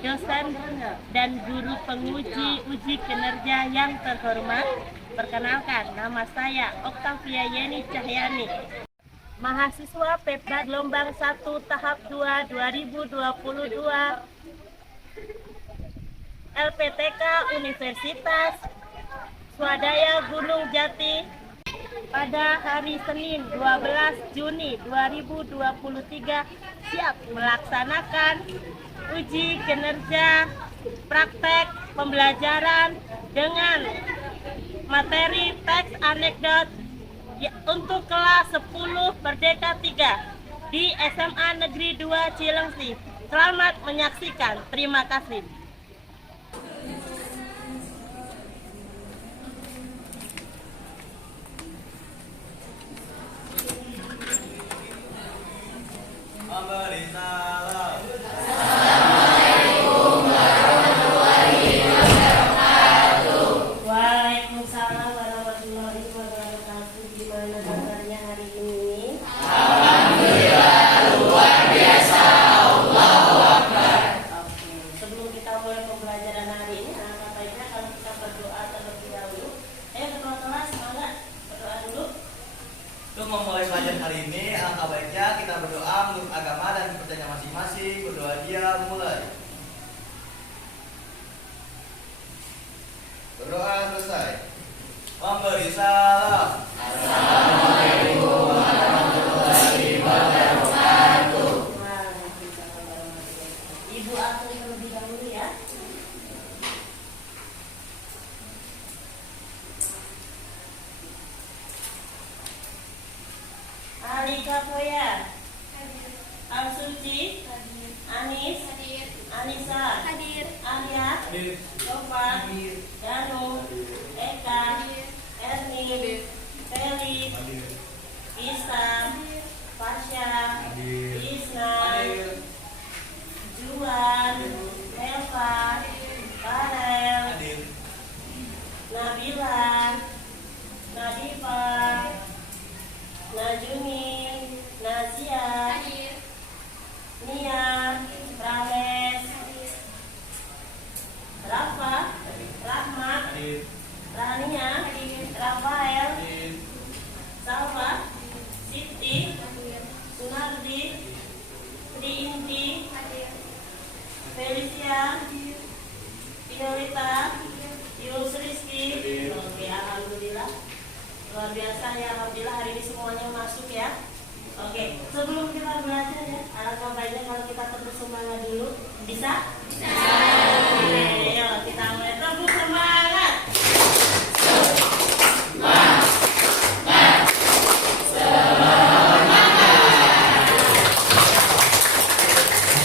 Dosen dan guru penguji uji kinerja yang terhormat, perkenalkan, nama saya Oktavia Yeni Cahyani, mahasiswa PEPDA gelombang 1 tahap 2 2022 LPTK Universitas Swadaya Gunung Jati pada hari Senin 12 Juni 2023 siap melaksanakan uji kinerja praktek pembelajaran dengan materi teks anekdot untuk kelas 10 Merdeka 3 di SMA Negeri 2 Cilengsi. Selamat menyaksikan. Terima kasih. Memberi salam. Assalamualaikum warahmatullahi wabarakatuh. Waalaikumsalam warahmatullahi wabarakatuh. Gimana kabarnya hari ini? Alhamdulillah luar biasa. Allahu Akbar. Oke, sebelum kita mulai pembelajaran hari ini, alangkah baiknya kalau kita berdoa terlebih dahulu. Ayo ketua kelas, semangat berdoa dulu. Untuk memulai pelajaran hari ini, alangkah baiknya kita berdoa menurut agama dan kepercayaan masing-masing. Berdoa dia mulai. Berdoa selesai. Memberi salam. Assalamualaikum warahmatullahi wabarakatuh. Waalaikumsalam warahmatullahi wabarakatuh. Ibu atur terlebih dahulu ya. Alika Foya, Al-Suci, Anis, Anissa, Arya, Tofa, Danu, Eka, Erni, Feli, Isam, Pasha, Isna, Juan, Eva, Karel, Nabila, Nadifa, Najumi, Nazia, Nia, Rames, Rafa, Rahmat, Rania, Rafael, Salva, Siti, Sunardi, Triinti, Felicia, Violeta, Yus Rizky. Oke, alhamdulillah. Luar biasa ya, alhamdulillah hari ini semuanya masuk ya. Oke, sebelum kita belajar ya, alangkah baiknya kalau kita terus semangat dulu. Bisa? Bisa. Oke, yuk kita mulai. Tepuk semangat.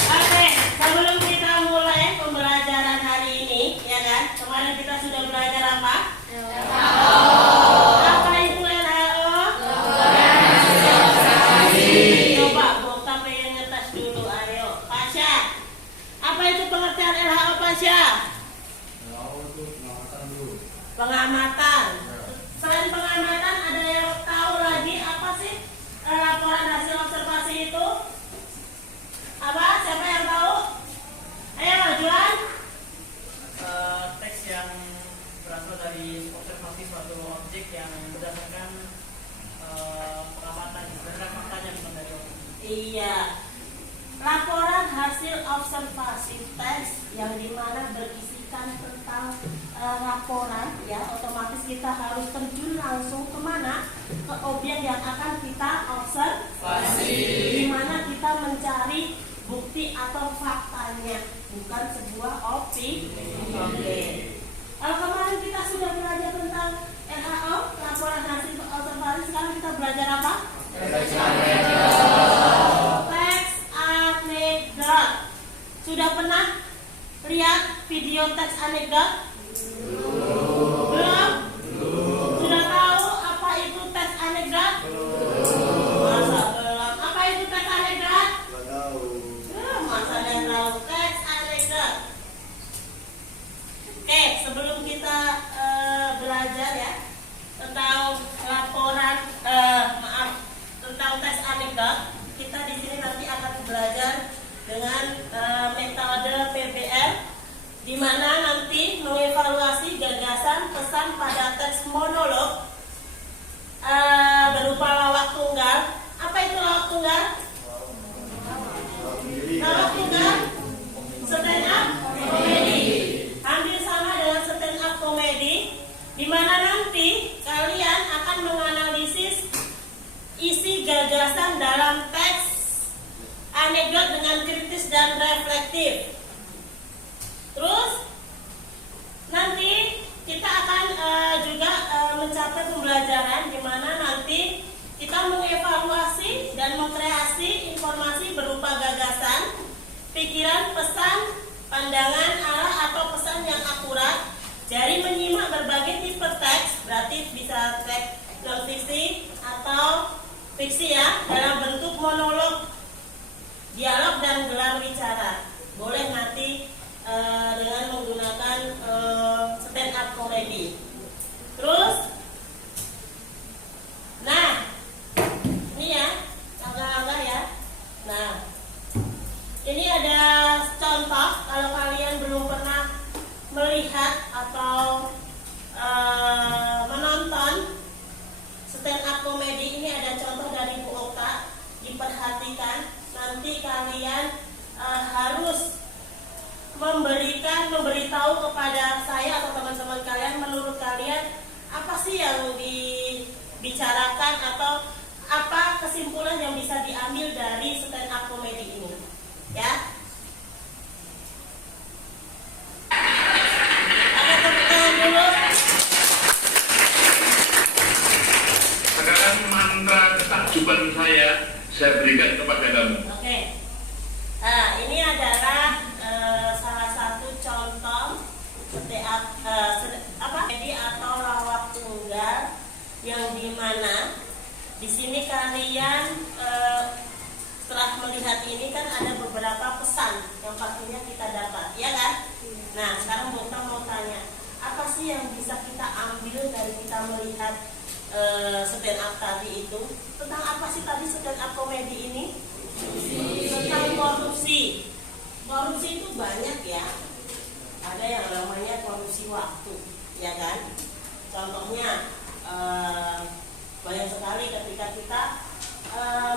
Oke, sebelum kita mulai pembelajaran hari ini, ya kan? Kemarin kita sudah belajar apa? Apa itu LHO? Coba Bokta pengen ngetes dulu, ayo. Pasha, apa itu pengertian LHO Pasha? Pengamatan. Selain pengamatan, ada yang tahu lagi apa sih laporan hasil observasi itu? Apa? Siapa yang tahu? Ayo, Juan. Teks yang berasal dari observasi suatu objek yang berdasarkan pengamatan, berdasarkan faktanya bukan dari objek. Iya. Laporan hasil observasi teks yang dimana berisikan tentang laporan, ya otomatis kita harus terjun langsung kemana? Ke objek yang akan kita observasi. Dimana kita mencari bukti atau faktanya, bukan sebuah opini. Oke. Kemarin kita sudah belajar tentang LHO, laporan hasil observasi. Sekarang kita belajar apa? Teks anekdot. Sudah pernah lihat video teks anekdot? Belum? Sudah tahu apa itu teks anekdot? Masa belum? Apa itu teks anekdot? Masa dan tahu teks anekdot. Oke, sebelum kita belajar ya tentang laporan, tentang tes anekdot, kita di sini nanti akan belajar dengan di mana nanti mengevaluasi gagasan pesan pada teks monolog berupa lawak tunggal. Apa itu lawak tunggal? Lawak tunggal stand up komedi. Hampir sama dengan stand up komedi, di mana nanti kalian akan menganalisis isi gagasan dalam teks anekdot dengan kritis dan reflektif. Terus nanti kita akan juga mencapai pembelajaran di mana nanti kita mengevaluasi dan mengkreasi informasi berupa gagasan, pikiran, pesan, pandangan, arah atau pesan yang akurat dari menyimak berbagai tipe teks, berarti bisa teks non fiksi atau fiksi ya, dalam bentuk monolog, dialog dan gelar bicara. Boleh nanti dengan menggunakan stand up comedy. Terus, nah, ini ya, langkah-langkah ya. Nah, ini ada contoh kalau kalian belum pernah melihat atau menonton stand up comedy, ini ada contoh dari Bu Okta. Diperhatikan, nanti kalian harus memberitahu kepada saya atau teman-teman kalian, menurut kalian apa sih yang dibicarakan atau apa kesimpulan yang bisa diambil dari stand up comedy ini, ya. Ada tepuk tangan dulu. Sekarang mantra ketakjuban saya berikan kepada kamu. Oke. Nah, ini adalah salah satu contoh komedi atau lawak tunggal yang dimana di sini kalian setelah melihat ini kan ada beberapa pesan yang pastinya kita dapat, ya kan? Nah, sekarang Bokta mau tanya, apa sih yang bisa kita ambil dari kita melihat stand up tadi itu? Tentang apa sih tadi stand up komedi ini? Tentang korupsi. Korupsi itu banyak ya. Ada yang namanya korupsi waktu, ya kan? Contohnya banyak sekali ketika kita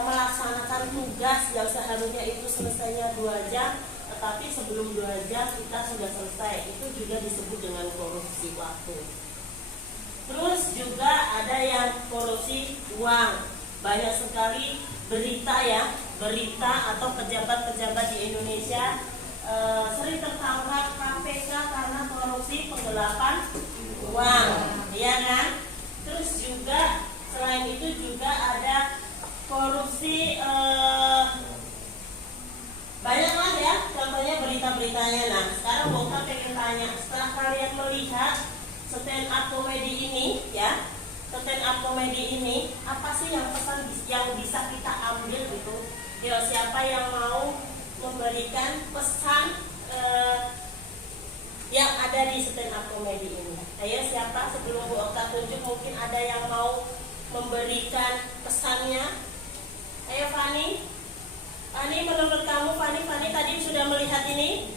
melaksanakan tugas yang seharusnya itu selesainya 2 jam, tetapi sebelum 2 jam kita sudah selesai. Itu juga disebut dengan korupsi waktu. Terus juga ada yang korupsi uang. Banyak sekali berita ya, berita atau pejabat-pejabat di Indonesia sering tertangkap KPK karena korupsi penggelapan uang, ya kan? Terus juga selain itu juga ada korupsi banyak lah ya, contohnya berita-beritanya. Nah, sekarang Bokta pengen tanya, setelah kalian melihat stand up comedy ini ya, stand up comedy ini apa sih yang pesan yang bisa kita ambil gitu? Yo, siapa yang mau memberikan pesan yang ada di stand up comedy ini? Ayo, siapa? Sebelum Bu Okta tunjuk, mungkin ada yang mau memberikan pesannya. Ayo, Fani. Fani, menurut kamu, Fani tadi sudah melihat ini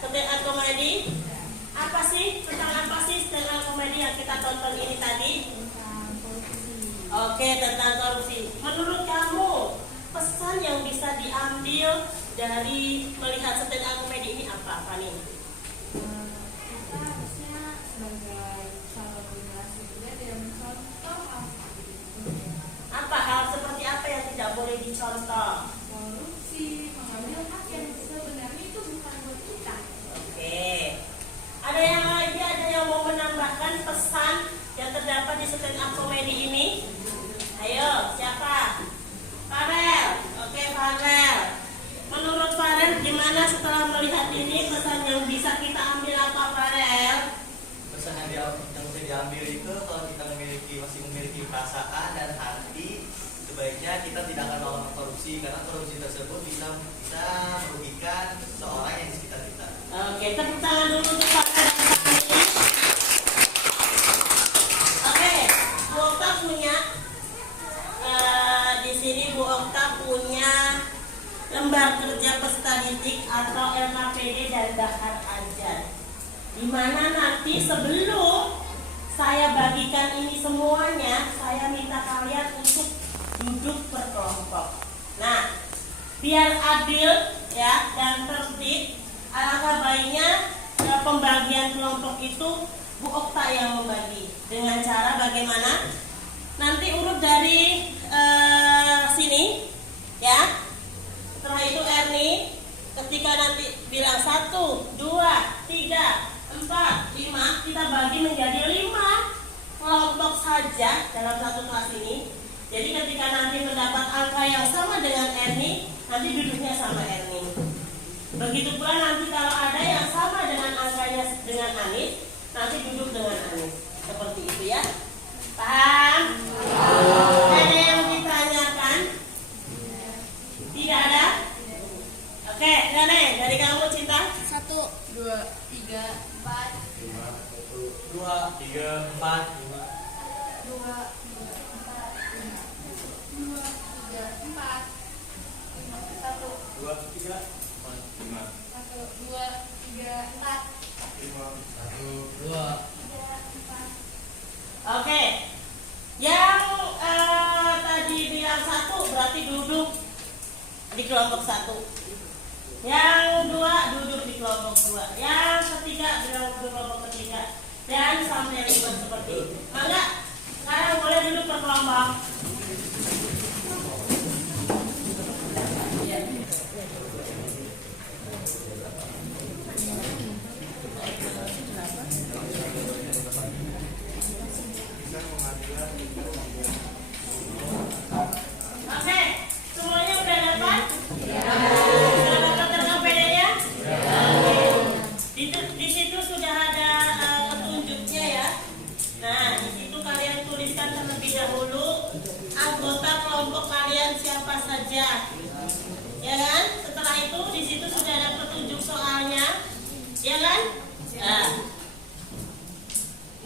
stand up comedy. Apa sih, tentang apa sih stand up comedy yang kita tonton ini tadi? Oke, tentang korupsi. Menurut kamu, pesan yang bisa diambil dari melihat stand up comedy ini apa, Fani? Kita harusnya sebagai calon generasi muda tidak mencontoh Apa hal seperti apa yang tidak boleh dicontoh? korupsi, mengambil hak yang sebenarnya itu bukan buat kita. Oke. Ada yang lagi, ada yang mau menambahkan pesan yang terdapat di stand up comedy ini? Ayo, siapa? Farel. Oke, Farel. Menurut Farel, gimana setelah melihat ini pesan yang bisa kita ambil apa, Farel? Pesan yang bisa diambil itu, kalau kita masih memiliki perasaan dan hati, sebaiknya kita tidak akan melakukan korupsi, karena korupsi tersebut bisa merugikan seseorang yang di sekitar kita. Oke, tepuk tangan dulu untuk Farel dan Fani. Oke, Bu Okta punya di sini Bu Okta punya lembar kerja peserta didik atau LKPD dari Bahar Ajar. Dimana nanti sebelum saya bagikan ini semuanya, saya minta kalian untuk duduk berkelompok. Nah, biar adil ya dan tertib, alangkah baiknya pembagian kelompok itu Bu Okta yang membagi. Dengan cara bagaimana? Nanti urut dari sini ya. Setelah itu Erni, ketika nanti bilang 1, 2, 3, 4, 5, kita bagi menjadi 5 kelompok saja dalam satu kelas ini. Jadi ketika nanti mendapat angka yang sama dengan Erni, nanti duduknya sama Erni. Begitu pula nanti kalau ada yang sama dengan angkanya dengan Anis, nanti duduk dengan Anis. Seperti itu ya. Paham? Ada yang ditanyakan? Tidak ada? Oke, Nene, dari kamu Cinta? 1, 2, 3, 4, 2, 3, 4, 5. 2, 3, 4, 1, 2, 3, 5. 1, 2, 3, 4, 2. Oke. Yang tadi bilang 1 berarti duduk di kelompok 1. Yang 2 duduk di kelompok 2. Yang ketiga duduk di kelompok ketiga. Dan sampai 5 seperti itu. Mangga, sekarang boleh duduk per kelompok. Oke, semuanya udah dapat? Sudah dapat tentang PD-nya? Di situ sudah ada petunjuknya ya. Nah, di situ kalian tuliskan terlebih dahulu anggota kelompok kalian siapa saja. Ya kan? Setelah itu di situ sudah ada petunjuk soalnya. Ya kan?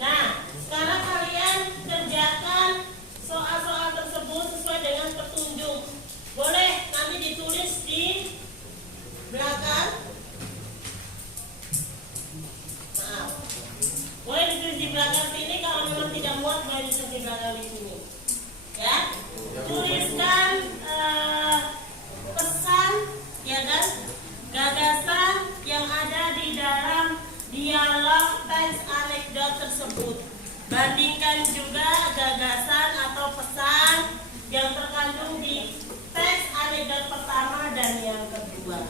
Nah, sekarang kalian kerjakan soal-soal tersebut sesuai dengan petunjuk. Boleh nanti ditulis di belakang. Maaf. Boleh ditulis di belakang sini, kalau memang tidak muat boleh ditulis di belakang di sini. Ya. Tuliskan pesan ya kan? Gagasan yang ada di dalam dialog teks anekdot tersebut. Bandingkan juga gagasan atau pesan yang terkandung di teks anekdot pertama dan yang kedua.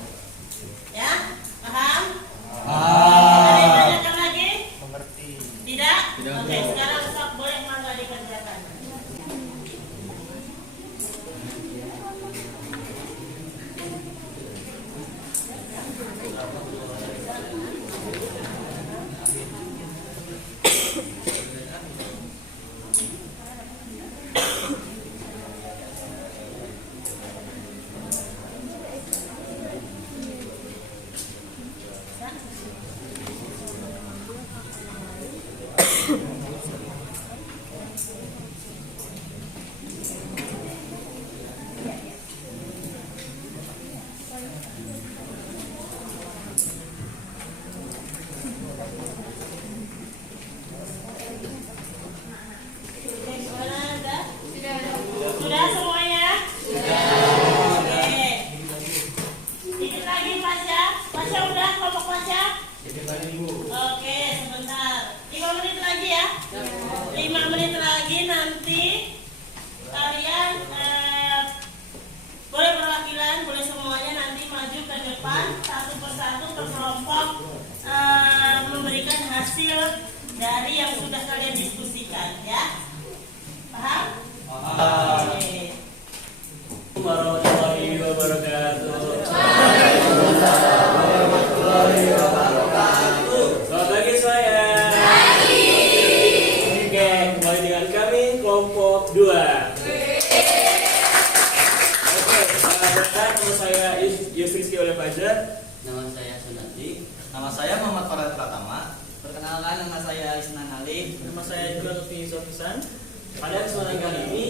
Ya, paham? Ada yang tanyakan lagi? Mengerti. Tidak? Oke, sekarang sok boleh mangga dikerjakan. Sudah semuanya? Oke. Dikit lagi Pasya. Pasya udah kelompok Pasya? Oke, sebentar. 5 menit lagi ya. 5 menit lagi nanti kalian boleh perwakilan, boleh semuanya nanti maju ke depan satu persatu ke kelompok memberikan hasil dari yang sudah kalian diskusikan ya. Paham? Oke. warahmatullahi wabarakatuh. Selamat pagi semuanya. Oke, kembali dengan kami kelompok 2. Nama saya Yusri oleh Fajar. Nama saya Sunati. Nama saya Muhammad Farad Pratama. Perkenalkan, nama saya Isnan Ali. Nama saya juga Lutfi Sofisan. Pada kesempatan kali ini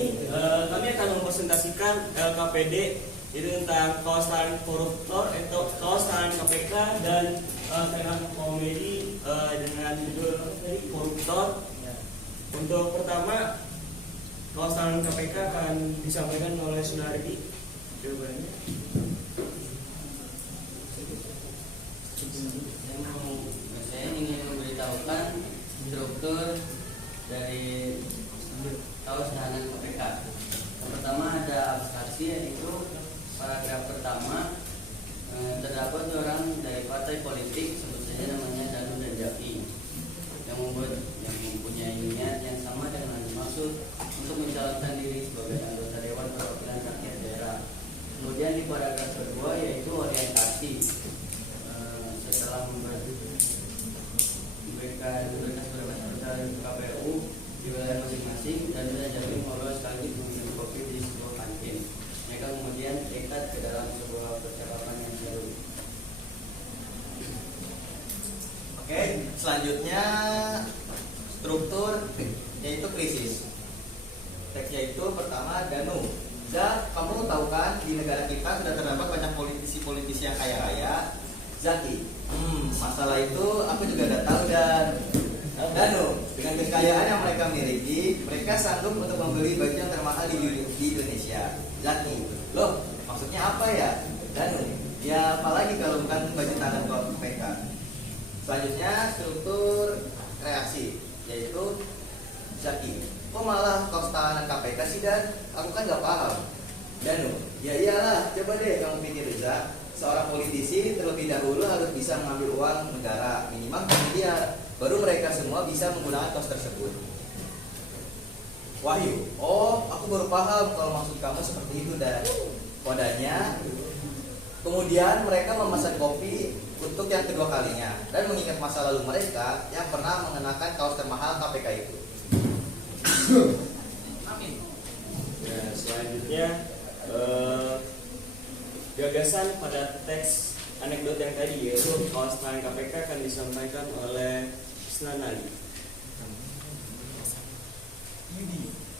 kami akan mempresentasikan LKPD Itu tentang kaos tangan koruptor atau kaos tangan KPK dan stand up komedi dengan judul apa tadi, koruptor. Untuk pertama, kaos tangan KPK akan disampaikan oleh Sunardi. Jawabannya. Saya ingin memberitahukan struktur dari kaos tahanan KPK. Yang pertama ada abstraksi, yaitu paragraf pertama terdapat orang dari partai politik, sebut saja namanya Danu dan Jaki, yang mempunyai niat yang sama dengan maksud untuk mencalonkan diri sebagai anggota Dewan Perwakilan Rakyat Daerah. Kemudian di paragraf kedua yaitu orientasi. Setelah memberikan berkas KPU di wilayah masing-masing, dan Jaki mengobrol sekaligus meminum kopi di sebuah kantin. Mereka kemudian terikat ke dalam sebuah percakapan yang seru. Oke, selanjutnya struktur yaitu krisis. Teksnya itu pertama Danu. Kamu tahu kan di negara kita sudah terdapat banyak politisi-politisi yang kaya-kaya. Zaki, masalah itu aku juga udah tahu. Dan Danu, dengan kekayaan yang mereka miliki, mereka sanggup untuk membeli baju yang termahal di Indonesia. Zaki, loh maksudnya apa ya? Danu, ya apalagi kalau bukan baju tangan KPK. Selanjutnya struktur reaksi, yaitu Zaki, kok malah kaos tangan KPK sih Dan? Aku kan gak paham. Danu, ya iyalah, coba deh kamu pikir Zak. Seorang politisi terlebih dahulu harus bisa mengambil uang negara minimal 1 miliar, baru mereka semua bisa menggunakan kaos tersebut. Wahyu, oh aku baru paham kalau maksud kamu seperti itu Dan. Kodanya, kemudian mereka memesan kopi untuk yang kedua kalinya dan mengingat masa lalu mereka yang pernah mengenakan kaos termahal KPK itu. Amin. Ya, selanjutnya gagasan pada teks anekdot yang tadi, yaitu kaos tangan KPK akan disampaikan oleh Isnanali.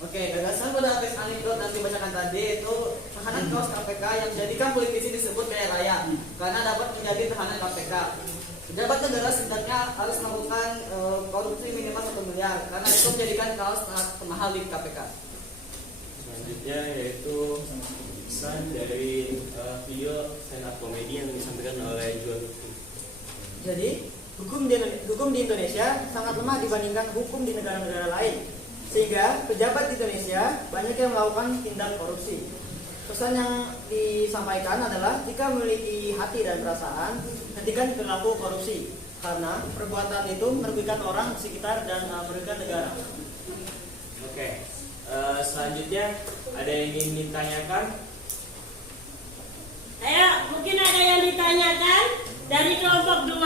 Oke, gagasan pada teks anekdot yang dibacakan tadi itu tahanan kaos KPK yang menjadikan politisi disebut kaya raya karena dapat menjadi tahanan KPK. Pejabat negara setidaknya harus melakukan korupsi minimal 1 miliar karena itu menjadikan kaos sangat mahal di KPK. Selanjutnya yaitu pesan dari video stand up komedi yang disampaikan oleh John. Jadi, hukum di Indonesia sangat lemah dibandingkan hukum di negara-negara lain. Sehingga pejabat di Indonesia banyak yang melakukan tindak korupsi. Pesan yang disampaikan adalah jika memiliki hati dan perasaan, hentikan perilaku korupsi. Karena perbuatan itu merugikan orang di sekitar dan merugikan negara. Oke, selanjutnya ada yang ingin ditanyakan? Ayo, mungkin ada yang ditanyakan dari kelompok 2.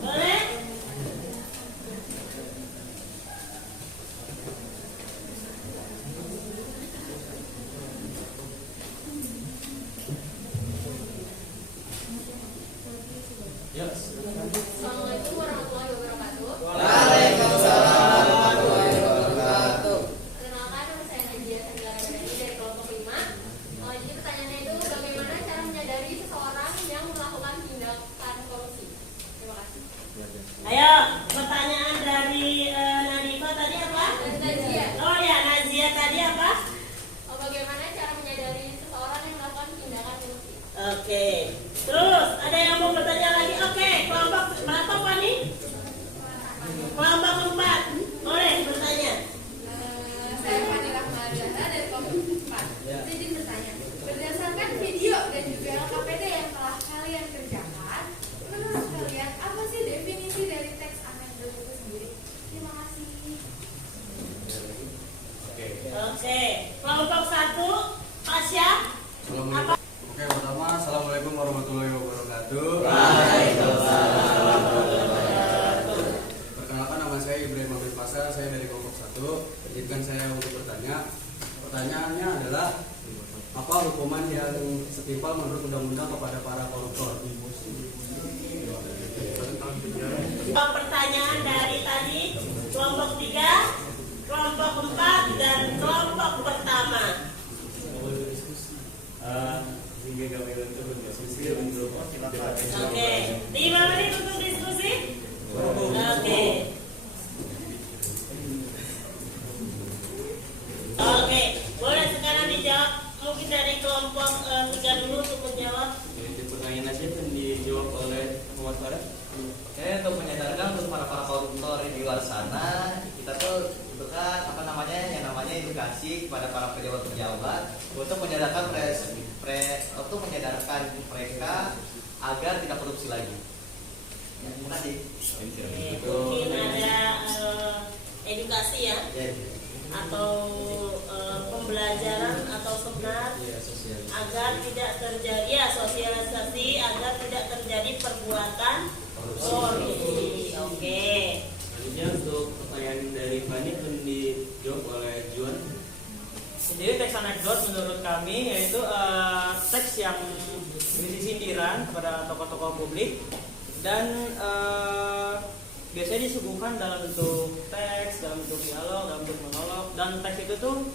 Boleh? Ya, silakan. Assalamualaikum warahmatullahi wabarakatuh. Waalaikumsalam warahmatullahi wabarakatuh. Perkenalkan, nama saya Najia Sanggara dari kelompok 5. Jadi pertanyaannya itu bagaimana cara menyadari seseorang yang melakukan tindakan korupsi? Terima kasih. Ayo, pertanyaan dari Nadifa tadi apa? Dan Najia, Oh ya, Nazia tadi apa? bagaimana cara menyadari seseorang yang melakukan tindakan korupsi? Oke. Terus, ada yang mau bertanya lagi? Oke, kelompok berapa Pak nih? Kelompok 4. Boleh bertanya. Saya Fani Rahmadana dari kelompok 4. Saya ingin bertanya, berdasarkan video dan juga LKPD yang telah kalian kerjakan, menurut kalian apa sih definisi dari teks anekdot itu sendiri? Terima kasih. Oke. Oke. Kelompok 1, Pasya. Assalamualaikum. Oke, pertama Assalamualaikum warahmatullahi wabarakatuh. Perkenalkan, nama saya Ibrahim Abid Pasar, saya dari kelompok 1. Izinkan saya untuk bertanya. Pertanyaannya adalah apa hukuman yang setimpal menurut undang-undang kepada untuk debat. Oke, 5 menit untuk diskusi. Oke. Oke, boleh sekarang dijawab. Mungkin dari kelompok 3 dulu untuk menjawab. Jadi pertanyaan aja yang dijawab oleh Muhammad Farah. Oke, untuk menyadarkan untuk para koruptor di luar sana, kita tuh butuhkan apa namanya yang namanya edukasi kepada para pejabat-pejabat untuk menyadarkan untuk menyadarkan mereka agar tidak korupsi lagi. Ya, terima kasih. Mungkin ada edukasi ya, Ya, atau pembelajaran atau seminar agar tidak terjadi sosialisasi agar tidak terjadi perbuatan korupsi. Oke. Selanjutnya untuk pertanyaan dari Fani akan dijawab oleh Juan. Jadi teks anekdot menurut kami yaitu teks yang berisi sindiran kepada tokoh-tokoh publik dan biasanya disuguhkan dalam bentuk teks, dalam bentuk dialog, dalam bentuk monolog, dan teks itu tuh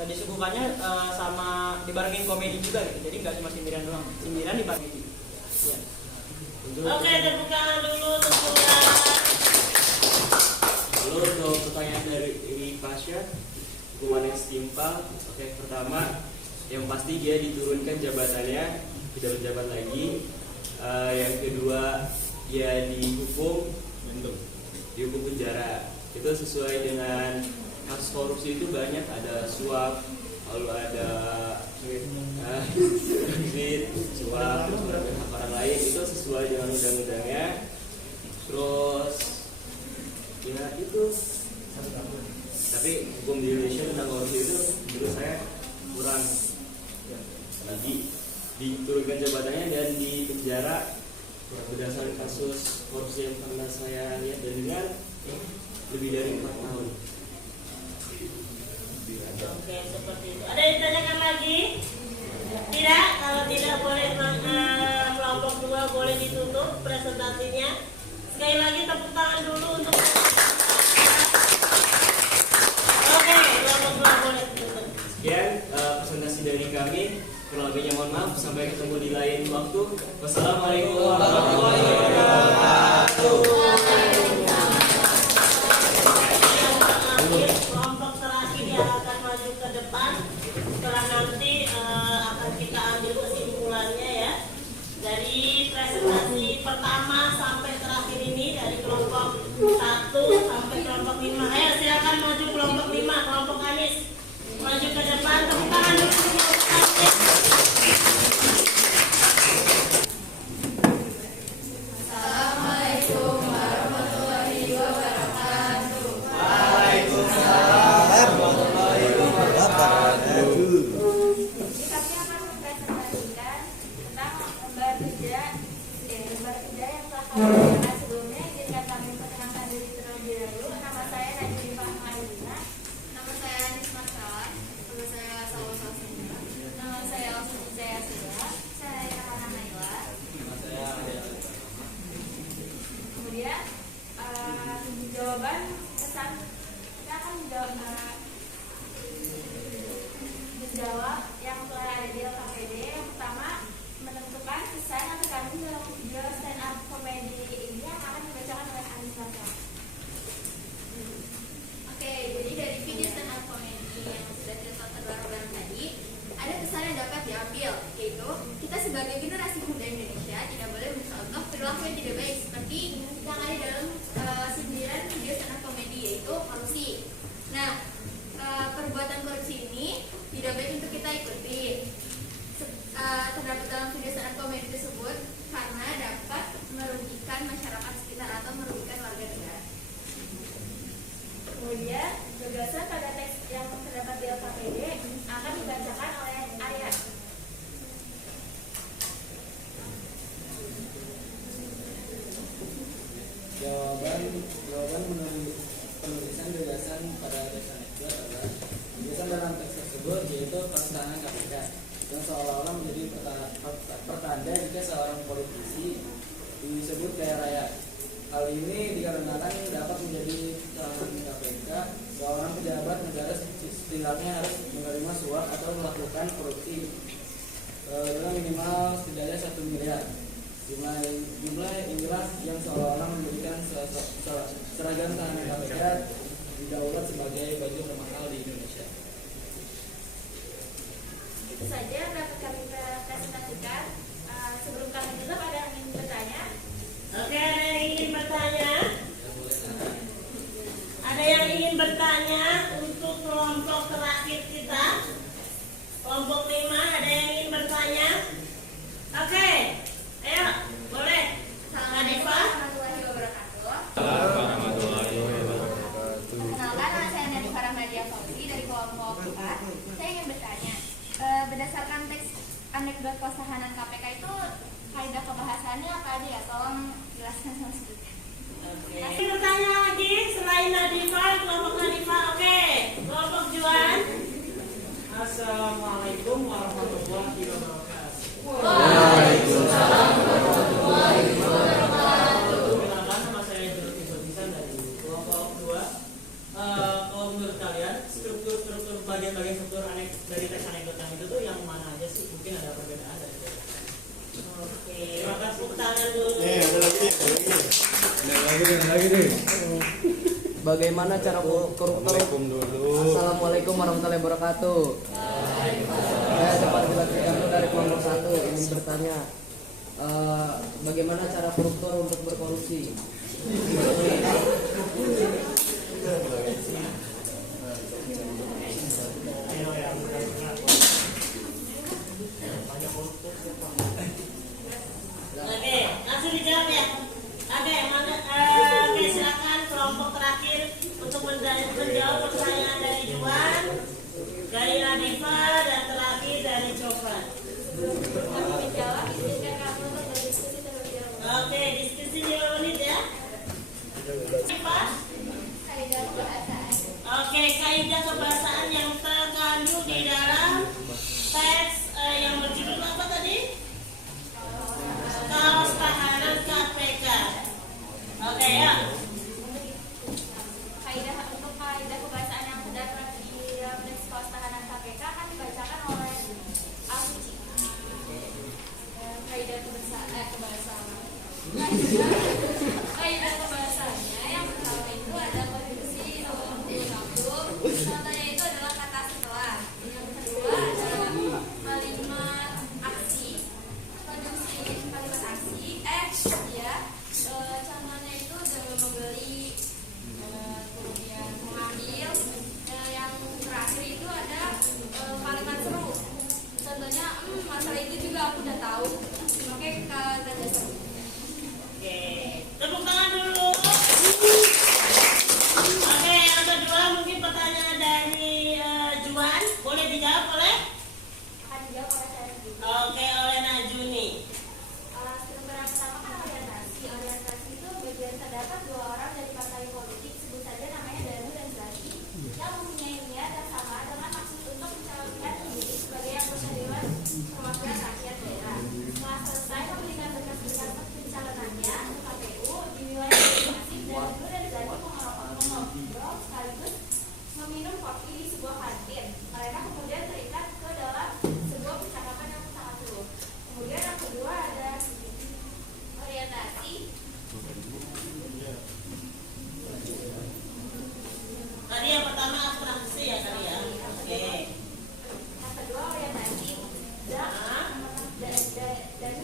disuguhkannya sama dibarengin komedi juga gitu. Jadi nggak cuma sindiran doang, sindiran dibarengin. Ya. Oke, tepuk tangan dulu untuk Bulan. Lalu untuk pertanyaan dari Pasha, hukuman yang setimpal. Oke, pertama yang pasti dia diturunkan jabatannya, tidak menjabat lagi. Yang kedua dia dihukum penjara. Itu sesuai dengan kasus korupsi itu banyak, ada suap, lalu ada duit, suap, terus merampas hak orang lain, itu sesuai dengan undang-undangnya. Terus ya itu, tapi hukum di Indonesia tentang korupsi itu menurut saya kurang. Lagi diturunkan jabatannya dan dipenjara berdasarkan kasus korupsi yang pernah saya lihat dan dengar lebih dari 4 tahun. Oke, seperti itu. Ada yang ditanyakan lagi? Tidak? Kalau tidak boleh kelompok 2 boleh ditutup presentasinya. Sekali lagi tepuk tangan dulu untuk. Oke, kelompok 2 boleh ditutup. Sekian presentasi dari kami. Kurang lebihnya mohon maaf. Sampai ketemu di lain waktu. Wassalamualaikum warahmatullahi wabarakatuh. Kelompok terakhir yang akan maju ke depan. Setelah nanti akan kita ambil kesimpulannya ya. Dari presentasi pertama sampai terakhir ini dari kelompok 1 sampai kelompok 5. Ayo silakan maju kelompok 5, kelompok Anis. Maju ke depan, tepuk tangan dulu untuk kelompok Anis. Assalamualaikum warahmatullahi wabarakatuh. Kami akan mempresentasikan tentang lembar kerja yang telah kami kerjakan sebelumnya. Izinkan kami memperkenalkan diri terlebih dahulu. Nama saya Najib Fahmaidina. Nama saya Anis Marsawan. Nama saya Saul Salsina. Nama saya Alsun Jaya Sila. Saya Rahana Naila. Kemudian jawaban pesan kita akan menjawab yang telah ada di LKPD. Yang pertama, menentukan pesan yang terkandung dalam video stand up komedi ini yang akan dibacakan oleh Anis Marsawan. Oke, jadi dari video stand up komedi yang sudah kita terbarukan tadi, ada pesan yang dapat diambil, yaitu kita sebagai generasi muda Indonesia tidak boleh mencontoh perilaku yang tidak baik seperti yang ada dalam sindiran video stand up komedi, yaitu korupsi. Nah, perbuatan korupsi ini tidak baik untuk kita ikuti. Terdapat dalam video stand up komedi tersebut karena dapat merugikan masyarakat sekitar atau merugikan warga negara. Kemudian gagasan pada teks yang terdapat di LKPD akan dibacakan oleh Arya. Jawaban menurut penulisan gagasan pada teks anekdot adalah gagasan dalam teks tersebut yaitu pertahanan KPK yang seolah-olah menjadi pertanda jika seorang politisi disebut kaya raya. Hal ini dikarenakan dapat menjadi tahanan KPK seorang pejabat negara setidaknya harus menerima suap atau melakukan korupsi. dengan minimal setidaknya 1 miliar. Jumlah inilah yang seolah-olah menjadikan seragam tahanan KPK didaulat sebagai baju termahal di Indonesia. Itu saja dapat kami presentasikan. Sebelum kami tutup, ada yang ingin bertanya? Oke, ada yang ingin bertanya? Ada yang ingin bertanya untuk kelompok terakhir kita? Kelompok 5, ada yang ingin bertanya? Oke, ayo, boleh. Assalamualaikum warahmatullahi wabarakatuh. Perkenalkan, nama saya Nadifa Rahmadia Fauzi dari kelompok 4. Saya ingin bertanya, berdasarkan teks anekdot pos tahanan KPK itu kaidah kebahasannya apa aja ya? Tolong jelaskan sama sedikit. Oke. Bertanya lagi selain Nadifa, kelompok Nadifa. Oke, kelompok Juan. Assalamualaikum warahmatullahi wabarakatuh. Waalaikumsalam warahmatullahi wabarakatuh. Perkenalkan, nama saya Jurus Isan dari kelompok 2. Kalau menurut kalian struktur bagian-bagian struktur dari teks anekdot yang itu tuh yang mana aja sih? Mungkin ada perbedaan dari itu. Oke, maka tepuk tangan dulu. Ada lagi nih. Bagaimana cara koruptor? Assalamualaikum warahmatullahi wabarakatuh. Saya dapat dilakukan dari kelompok 1 ingin bertanya, bagaimana cara koruptor untuk berkorupsi? Oke, langsung dijawab ya. Oke, silakan kelompok terakhir untuk menjawab pertanyaan dari Juan, dari Nadifa, dan terakhir dari Coklat. Kami menjawab, izinkan kami untuk berdiskusi terlebih dahulu. Oke, diskusi 5 menit ya. Nadifa? Kaidah kebahasaan. Oke, kaidah kebahasaan yang terkandung di dalam teks yang berjudul apa tadi? Kaos tahanan KPK. Oke ya. Untuk kaidah kebahasaan yang terdapat di dalam teks kaos tahanan KPK akan dibacakan oleh Al-Suci. Kaidah kebahasaan. Kaidah kebahasaannya yang pertama itu ada konstruksi nomor 40. Contohnya itu adalah kata setelah. Yang kedua adalah kalimat aksi. Konstruksi kalimat aksi. Ya. Contohnya itu dengan membeli, kemudian mengambil. Yang terakhir itu ada kalimat seru. Contohnya, masalah itu juga aku udah tahu. Oke, kata seru. Oke, tepuk tangan dulu. Oke, yang kedua mungkin pertanyaan dari Juan, boleh dijawab oleh? Akan dijawab oleh saya sendiri. Oke, oleh Najuni. Struktur yang pertama kan orientasi. Orientasi itu bagian terdapat 2 orang dari partai politik, sebut saja namanya Danu dan Zaki, yang mempunyai niat yang sama dengan maksud untuk mencalonkan diri sebagai anggota Dewan Perwakilan Rakyat Daerah. Setelah selesai memberikan berkas-berkas pencalonannya ke KPU di wilayah masing-masing, Danu dan Zaki mengobrol sekaligus meminum kopi di sebuah kantin. Mereka kemudian terikat ke dalam sebuah percakapan yang sangat seru. Kemudian yang kedua ada orientasi. Tadi yang pertama abstraksi ya tadi ya. Oke. Yang kedua orientasi. Dan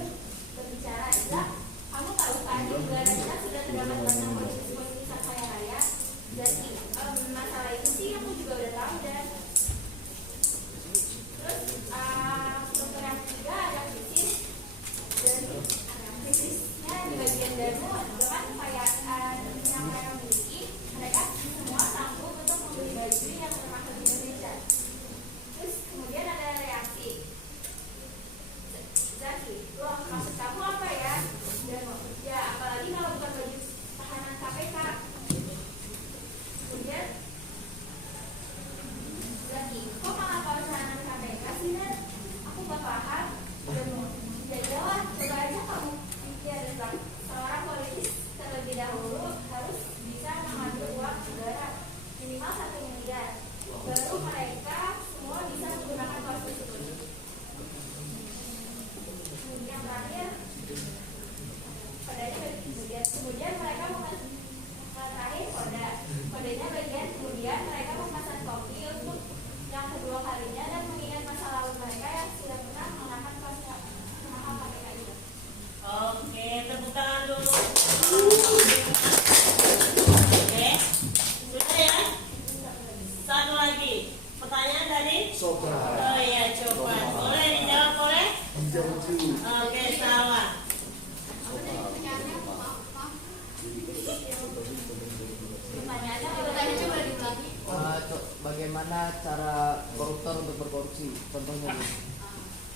berbicara, kamu tahu kan di negara kita sudah terdapat banyak politisi-politisi kaya raya. Jadi masalah itu sih aku juga udah tahu dan terus struktur yang ketiga ada krisis. Dan krisisnya di bagian Danu juga kan kekayaan yang mereka miliki, mereka semua sanggup untuk membeli baju yang termasuk di Indonesia. Terus kemudian ada reaksi. Zaki, maksud kamu apa ya? Danu, ya apalagi kalau bukan baju tahanan KPK. Kemudian Zaki, kok malah kalau tahanan KPK sih? Dan aku gak paham. Danu, ya jawab, coba aja kamu pikir seorang politisi cara koruptor untuk berkorupsi. Contohnya Bu.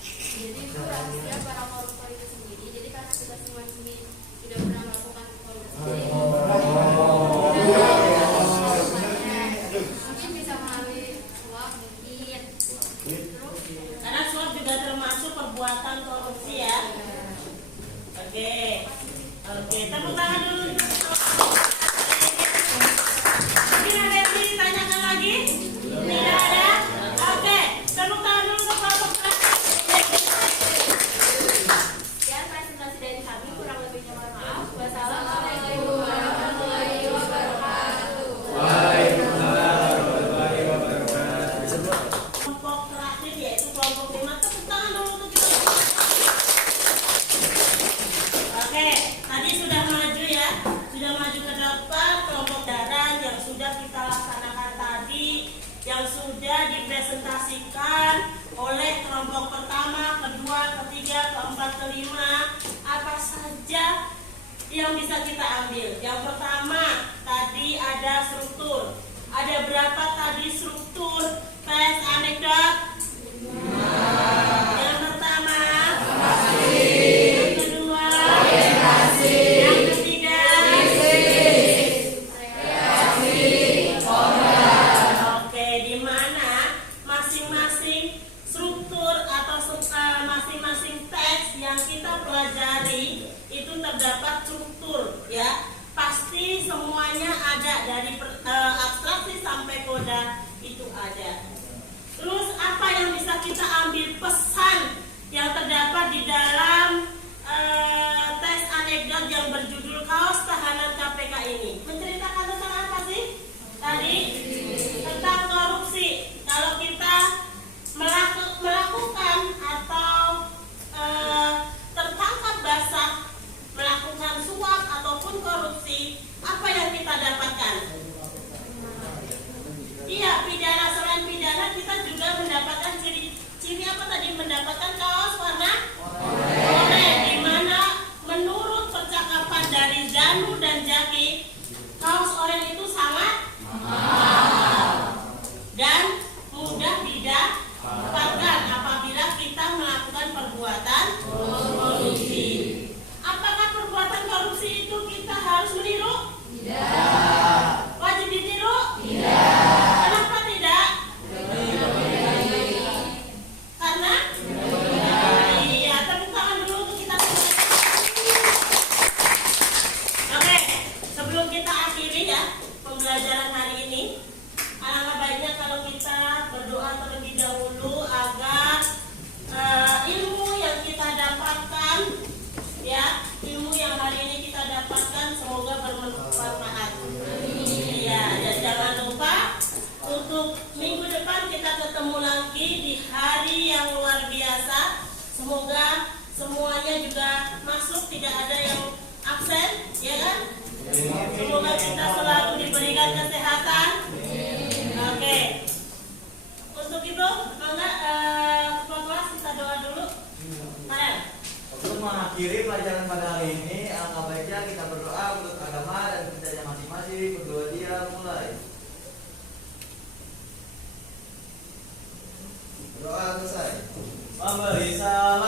Jadi itu rahasia para koruptor itu sendiri. Jadi karena kita semua di sini sudah pernah melakukan korupsi, mungkin bisa melalui suap mungkin. Karena suap juga termasuk perbuatan korupsi ya. Oke. Oke, tepuk tangan dulu. Mungkin ada yang ditanyakan lagi? Tidak ada? Oke, tepuk tangan dulu untuk kelompok Sekian presentasi dari kami, kurang lebihnya mohon maaf. Wassalamualaikum warahmatullahi wabarakatuh. kelompok terakhir yaitu kelompok 5. Tepuk tangan dulu untuk kita. Oke, tadi sudah maju ya, sudah maju ke depan kelompok daran yang sudah kita laksanakan tadi, yang sudah dipresentasikan oleh kelompok pertama, kedua, ketiga, keempat, kelima. Apa saja yang bisa kita ambil? Yang pertama tadi ada struktur. Ada berapa tadi struktur tes anekdot? Yang pertama, yang kedua, yang ketiga, oke, di mana masing-masing struktur atau masing-masing teks yang kita pelajari itu terdapat struktur ya. Pasti semuanya ada dari abstraksi sampai koda itu ada. Terus apa yang bisa kita ambil pesan yang terdapat di dalam tes anekdot yang berjudul Kaos Tahanan KPK ini? Menceritakan tentang apa sih? Tadi tentang korupsi. Kalau kita melakukan atau tertangkap basah melakukan suap ataupun korupsi, apa yang kita dapatkan? Iya, pidana. Selain pidana kita juga mendapatkan ciri apa tadi? Mendapatkan kaos warna oranye, di mana menurut percakapan dari Zanu dan Jaki, kaos oranye itu sangat mahal dan mudah didapatkan apabila kita melakukan perbuatan korupsi. Apakah perbuatan korupsi itu kita harus meniru? Tidak. Wajib ditiru? Tidak. Kenapa tidak? Karena? Iya, tepuk tangan dulu untuk kita. Oke, sebelum kita akhiri ya pembelajaran hari ini, alangkah baiknya kalau kita berdoa terlebih dahulu agar ilmu yang kita dapatkan ya, ilmu yang hari ini kita dapatkan semoga bermanfaat. Iya, dan jangan lupa untuk minggu depan kita ketemu lagi di hari yang luar biasa. Semoga semuanya juga masuk, tidak ada yang absen, ya kan? Semoga kita selalu diberikan kesehatan. Oke. Untuk itu, maka ketua kelas kita doa dulu. Farel. Untuk mengakhiri pelajaran pada hari ini, alangkah baiknya kita berdoa untuk agama dan kepercayaan masing-masing. Berdoa dia mulai. Doa selesai. Memberi salam